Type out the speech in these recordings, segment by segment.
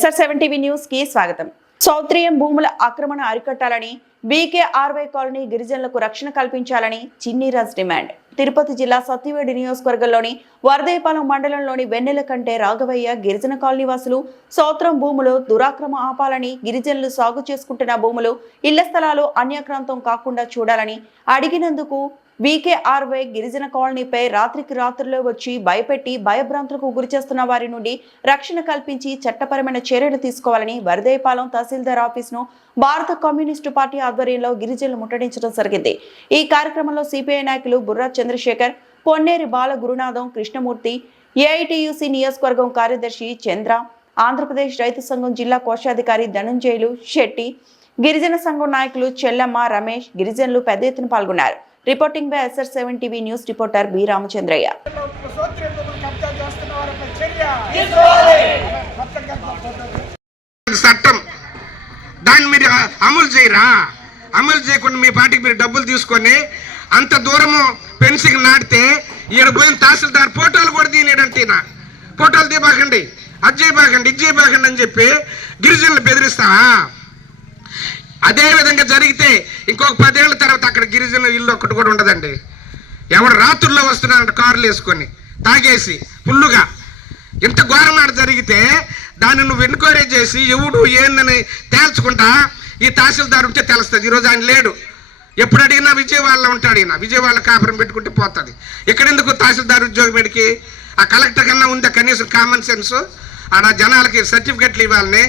SR7 TV news కి స్వాగతం. సౌత్రియం భూముల ఆక్రమణ అరికట్టాలని BKRY కాలనీ గిరిజనులకు రక్షణ కల్పించాలని చిన్నిరాజ్ డిమాండ్. తిరుపతి జిల్లా సత్యవేడి నియోజకవర్గంలోని వరదేపాలెం మండలంలోని వెన్నెల కంటే రాఘవయ్య గిరిజన కాలనీ వాసులు సౌత్రం భూములు దురాక్రమ ఆపాలని, గిరిజనులు సాగు చేసుకుంటున్న భూములు ఇళ్ల స్థలాలు అన్యాక్రాంతం కాకుండా చూడాలని అడిగినందుకు BKRY గిరిజన కాలనీపై రాత్రికి రాత్రుల్లో వచ్చి భయపెట్టి భయభ్రాంతులకు గురిచేస్తున్న వారి నుండి రక్షణ కల్పించి చట్టపరమైన చర్యలు తీసుకోవాలని వరదేపాలెం తహసీల్దార్ ఆఫీసును భారత కమ్యూనిస్టు పార్టీ ఆధ్వర్యంలో గిరిజనులు ముట్టడించడం జరిగింది. ఈ కార్యక్రమంలో CPI నాయకులు బుర్రా చంద్రశేఖర్, పొన్నేరి బాల గురునాథం, కృష్ణమూర్తి, AITUC నియోజకవర్గం కార్యదర్శి చంద్ర, ఆంధ్రప్రదేశ్ రైతు సంఘం జిల్లా కోశాధికారి ధనంజయులు శెట్టి, గిరిజన సంఘం నాయకులు చెల్లమ్మ, రమేష్, గిరిజనులు పెద్ద ఎత్తున పాల్గొన్నారు. Reporting by SR7 TV news reporter B Ramachandraiah. చట్టం దాన్ని మీరు అమలు చేయరా? అమలు చేయకుండా మీ పార్టీకి మీరు డబ్బులు తీసుకొని అంత దూరము పెన్సింగ్ నాటితే ఈయన పోయిన తహసీల్దార్ ఫోటోలు కూడా తీయలేడంటే ఫోటోలు తీయబాకండి, అది చేయబాకండి, ఇది చేయబాకండి అని చెప్పి గిరిజనులు బెదిరిస్తావా? అదే విధంగా జరిగితే ఇంకొక 10 ఏళ్ల తర్వాత అక్కడ గిరిజన ఇల్లు ఒక్కటి కూడా ఉండదండి. ఎవరు రాత్రుల్లో వస్తున్నారంట కార్లు వేసుకొని తాగేసి ఫుల్లుగా. ఇంత ఘోరమాట జరిగితే దాన్ని నువ్వు ఎన్క్వైరీ చేసి ఎవడు ఏందని తేల్చుకుంటా ఈ తహసీల్దార్ ఉంటే తెలుస్తుంది. ఈరోజు ఆయన లేడు. ఎప్పుడు అడిగినా విజయవాడలో ఉంటాడు. ఈయన విజయవాడలో కాపురం పెట్టుకుంటే పోతుంది. ఎక్కడెందుకు తహసీల్దార్ ఉద్యోగం పెడికి? ఆ కలెక్టర్ కన్నా ఉందా కనీసం కామన్ సెన్స్? ఆడ జనాలకి సర్టిఫికెట్లు ఇవ్వాలని,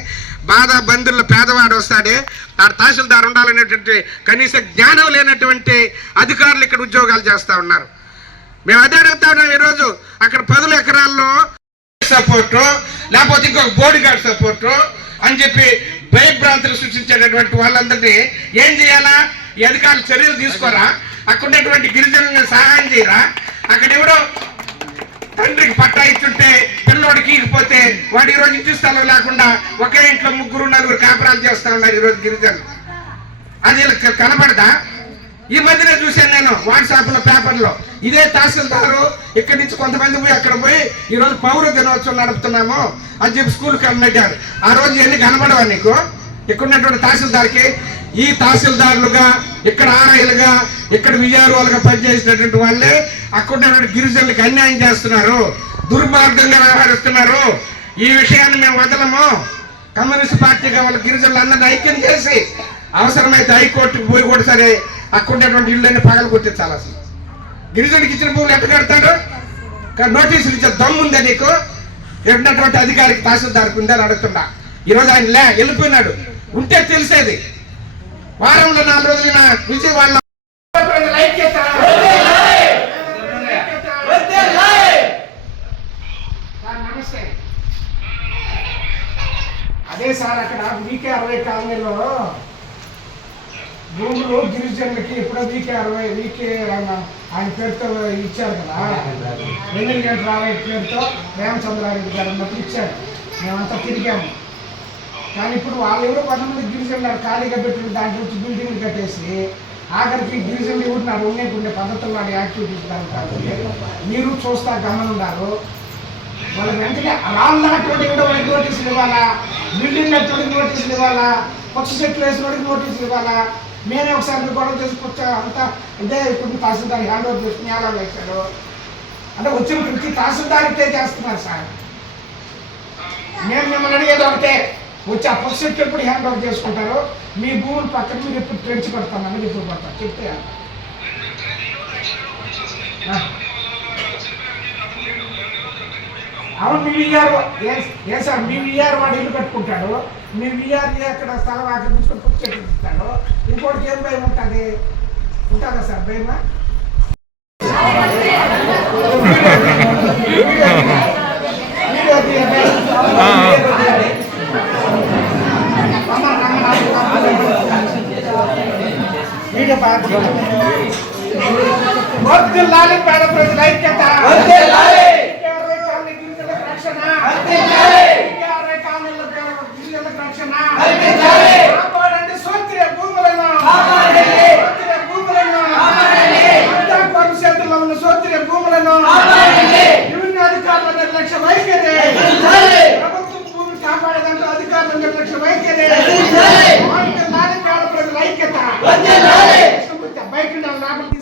బాధ బంధువుల్లో పేదవాడు వస్తాడే ఆడ తహసీల్దార్ ఉండాలనేటువంటి కనీస జ్ఞానం లేనటువంటి అధికారులు ఇక్కడ ఉద్యోగాలు చేస్తూ ఉన్నారు. మేము అదే అడుగుతా ఉన్నాం. ఈరోజు అక్కడ 10 ఎకరాల్లో సపోర్టు, లేకపోతే ఇంకొక బోడీ గార్డ్ సపోర్టు అని చెప్పి భయభ్రాంతులు సృష్టించేటటువంటి వాళ్ళందరినీ ఏం చేయాలా? ఈ అధికారులు చర్యలు తీసుకోరా? అక్కడ ఉన్నటువంటి గిరిజనులను సహాయం చేయరా? అక్కడ ఎవడో తండ్రికి పట్టా ఇచ్చుంటే పిల్లోడికి ఈగిపోతే వాడు ఈరోజు ఇంటి స్థలం లేకుండా ఒకే ఇంట్లో 3-4 కాపురాలు చేస్తా ఉన్నారు ఈరోజు గిరిజనులు. అది కనపడదా? ఈ మధ్యనే చూశాను నేను వాట్సాప్లో, పేపర్లో. ఇదే తహసీల్దారు ఇక్కడి నుంచి కొంతమంది పోయి అక్కడ పోయి ఈరోజు పౌర దినోత్సవం నడుపుతున్నాము అని చెప్పి స్కూల్కి వెళ్ళినట్టారు. ఆ రోజు ఎన్ని కనపడవా నీకు? ఇక్కడ ఉన్నటువంటి తహసీల్దార్కి ఈ తహసీల్దారులుగా, ఇక్కడ ఆర్ఐలుగా, ఇక్కడ విఆర్ఓలుగా పనిచేసినటువంటి వాళ్ళే అక్కడ ఉన్నటువంటి గిరిజనులకు అన్యాయం చేస్తున్నారు, దుర్మార్గంగా వ్యవహరిస్తున్నారు. ఈ విషయాన్ని మేము వదలము. కమ్యూనిస్ట్ పార్టీగా వాళ్ళ గిరిజనులు అందరినీ ఐక్యం చేసి అవసరమైతే హైకోర్టుకు పోయి కూడా సరే అక్కడ ఉన్నటువంటి ఇళ్ళని పగలు కొట్టించాలి. అసలు గిరిజనులకు ఇచ్చిన భూములు ఎట్ట కడతాడు? నోటీసులు ఇచ్చే దమ్ముందా నీకు? ఎన్నటువంటి అధికారికి తహసీల్దార్కి ఉందని అడుగుతున్నా. ఈరోజు ఆయన వెళ్ళిపోయినాడు. ఉంటే తెలిసేది. వారంలో 4 రోజులు విజయవాడలో నమస్తే. అదే సార్ అక్కడ BKRY కాలనీలో భూములు గిరిజనులకి ఎప్పుడో వీకే ఆయన పేరుతో ఇచ్చారు కదా, వెన్నెల రావయ్య పేరుతో రామచంద్రారెడ్డి గారు ఉన్నప్పుడు ఇచ్చారు. మేమంతా తిరిగాము. కానీ ఇప్పుడు వాళ్ళు ఎవరో 10 గిరిజనులు ఖాళీగా పెట్టి దాంట్లో వచ్చి బిల్డింగ్లు కట్టేసి ఆఖరికి గిరిజనులు ఎవరున్నారు ఉండే పద్ధతుల్లో యాక్టివిటీస్ జరుగుతారు. మీరు చూస్తా గమనున్నారు. వాళ్ళకి వెంటనే రాళ్ళటువంటి కూడా వాళ్ళకి నోటీసులు ఇవ్వాలా, బిల్డింగ్ కట్టడానికి నోటీసులు ఇవ్వాలా, పక్షి చెట్లు వేసినోడికి నోటీసులు ఇవ్వాలా. నేనే ఒకసారి గొడవ చేసుకొచ్చా అంతా అంటే ఇప్పుడు తహసీల్దార్ హ్యాండ్ ఓవర్ చేసుకుని న్యాయాలు వేశారు. అంటే వచ్చిన ప్రతి తహసీల్దార్కే చేస్తున్నారు సార్. నేను మిమ్మల్ని అడిగేది ఒకటే, వచ్చి ఆ పక్షి చెట్లు ఎప్పుడు హ్యాండ్ ఓవర్ చేసుకుంటారు? మీ భూములు పక్కన మీరు ఎప్పుడు ట్రెంచ్ పడతానని ఎప్పుడు పడతారు చెప్తే. అవును, మీ విఆర్ ఏ సార్, మీ విఆర్ వాడు ఇల్లు కట్టుకుంటాడు, మీ విఆర్ అక్కడ స్థలం ఆక్రమించుకొని పక్షి చెట్లు ఇస్తాడు. ఇంకోటికి ఏం భయం ఉంటుంది? ఉంటుందా సార్ భయమా? వర్ధిల్లాలి పేద ప్రజల ఐక్యత, కాపాడండి సోత్రియ భూములను, చేతుల్లో ఉన్న సోత్రియ భూములను, విభిన్న అధికారుల నిర్లక్ష్య వైఖరి, ప్రభుత్వం భూమిని కాపాడేదంటే పట్ల నిర్లక్ష్య వైఖరి వర్ధిల్లాలి పేద ప్రజల ఐక్యత బయట లోపలికి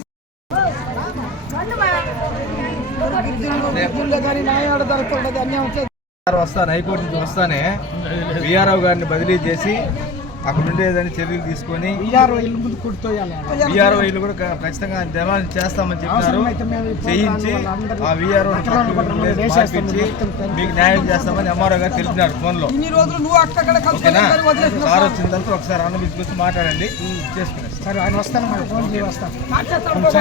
వస్తాను హైకోర్టు నుంచి వస్తానే విఆర్ఓ గారిని బదిలీ చేసి అక్కడ ఉండేదని చర్యలు తీసుకొని విఆర్ఓ ఇల్లు కూడా ఖచ్చితంగా డిమాండ్ చేస్తామని చెప్పినారు. చేయించి ఆ విఆర్ఓ మార్పించి మీకు న్యాయం చేస్తామని ఎంఆర్ఓ గారు తెలిపినారు ఫోన్లో. ఓకేనా? సార్ వచ్చిన తర్వాత ఒకసారి అన్న తీసుకొచ్చి మాట్లాడండి చేసుకునేది.